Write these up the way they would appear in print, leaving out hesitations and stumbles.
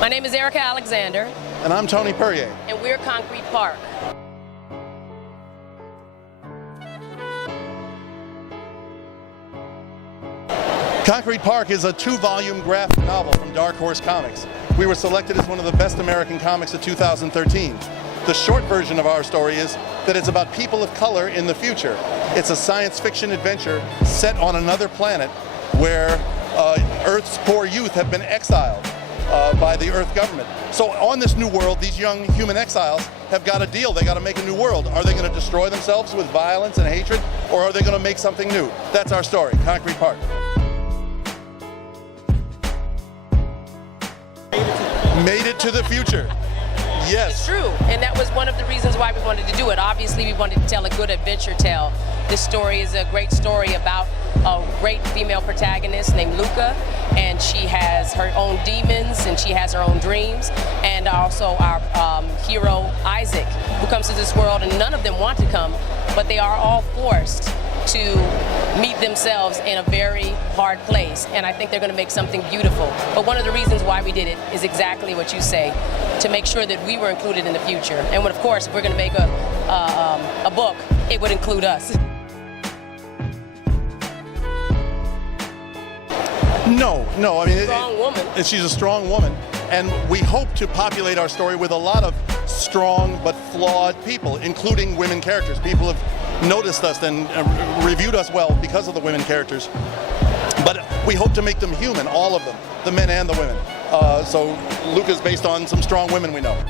My name is Erika Alexandar. And I'm Tony Puryear. And we're Concrete Park. Concrete Park is a 2-volume graphic novel from Dark Horse Comics. We were selected as one of the best American comics of 2013. The short version of our story is that it's about people of color in the future. It's a science fiction adventure set on another planet where Earth's poor youth have been exiled by the Earth government. So on this new world, these young human exiles have got a deal. They got to make a new world. Are they going to destroy themselves with violence and hatred, or are they going to make something new? That's our story, Concrete Park. Made it to the future. Yes. It's true, and that was one of the reasons why we wanted to do it. Obviously, we wanted to tell a good adventure tale. This story is a great story about a great female protagonist named Luca, and she has her own demons and she has her own dreams, and also our hero Isaac, who comes to this world, and none of them want to come, but they are all forced to meet themselves in a very hard place, and I think they're going to make something beautiful. But one of the reasons why we did it is exactly what you say, to make sure that we were included in the future. And when, of course, if we're going to make a book, it would include us. No, I mean, strong woman. She's a strong woman, and we hope to populate our story with a lot of strong but flawed people, including women characters. People have noticed us and reviewed us well because of the women characters. But we hope to make them human, all of them, the men and the women. So Luca's based on some strong women we know.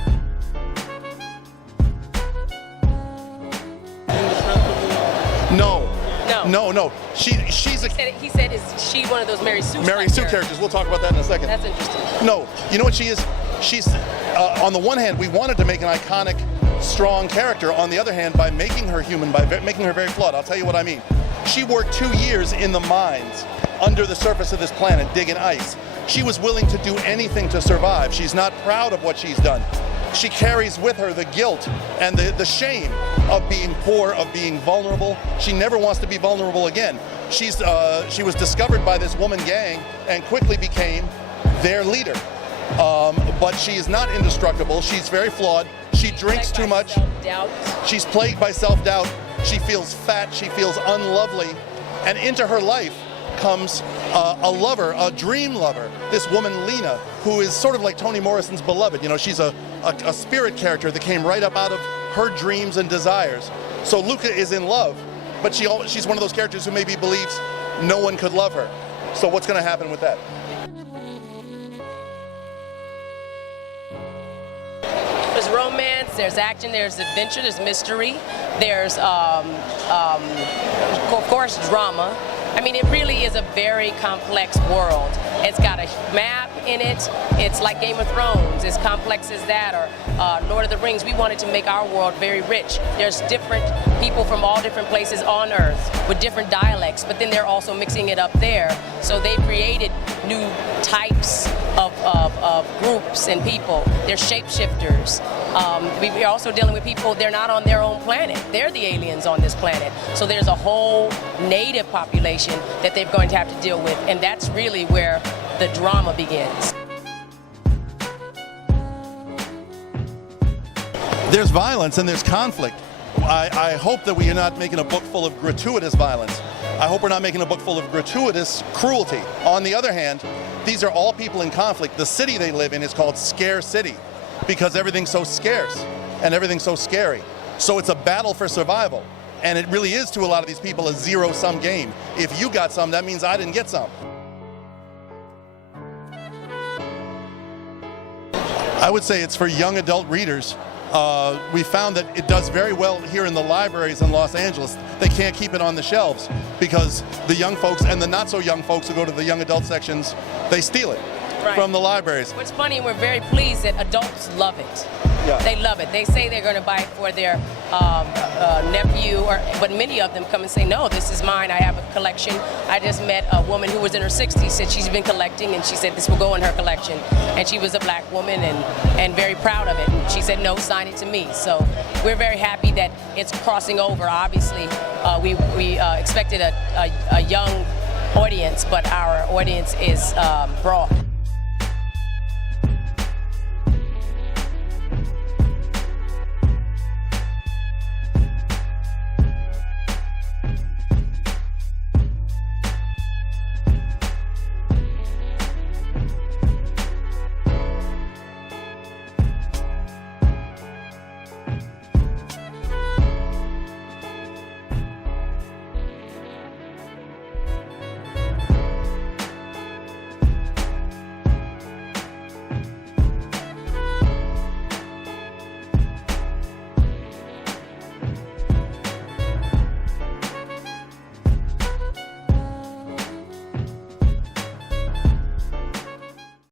No. She's a... He said, is she one of those Mary Sue characters? We'll talk about that in a second. That's interesting. No, you know what she is? She's, on the one hand, we wanted to make an iconic, strong character. On the other hand, by making her human, by making her very flawed. I'll tell you what I mean. She worked 2 years in the mines under the surface of this planet, digging ice. She was willing to do anything to survive. She's not proud of what she's done. She carries with her the guilt and the shame of being poor, of being vulnerable. She never wants to be vulnerable again. She was discovered by this woman gang and quickly became their leader. But she is not indestructible. She's very flawed. She drinks too much. She's plagued by self-doubt. She feels fat. She feels unlovely. And into her life comes a lover, a dream lover, this woman Lena, who is sort of like Toni Morrison's beloved. You know, she's a spirit character that came right up out of her dreams and desires. So Luca is in love, but she's one of those characters who maybe believes no one could love her. So what's going to happen with that? There's romance, there's action, there's adventure, there's mystery, there's of course drama. I mean, it really is a very complex world. It's got a map in it. It's like Game of Thrones, as complex as that, or Lord of the Rings. We wanted to make our world very rich. There's different people from all different places on Earth with different dialects, but then they're also mixing it up there. So they created new types of groups and people. They're shapeshifters. We're also dealing with people, they're not on their own planet. They're the aliens on this planet. So there's a whole native population that they're going to have to deal with, and that's really where the drama begins. There's violence and there's conflict. I hope that we are not making a book full of gratuitous violence. I hope we're not making a book full of gratuitous cruelty. On the other hand, these are all people in conflict. The city they live in is called Scare City because everything's so scarce and everything's so scary. So it's a battle for survival. And it really is, to a lot of these people, a zero-sum game. If you got some, that means I didn't get some. I would say it's for young adult readers. We found that it does very well here in the libraries in Los Angeles. They can't keep it on the shelves because the young folks and the not so young folks who go to the young adult sections, they steal it from the libraries. What's funny, we're very pleased that adults love it. Yeah. They love it. They say they're going to buy it for their nephew, but many of them come and say, no, this is mine. I have a collection. I just met a woman who was in her 60s, said she's been collecting, and she said this will go in her collection. And she was a black woman and very proud of it. And she said, no, sign it to me. So we're very happy that it's crossing over. Obviously, we expected a young audience, but our audience is broad.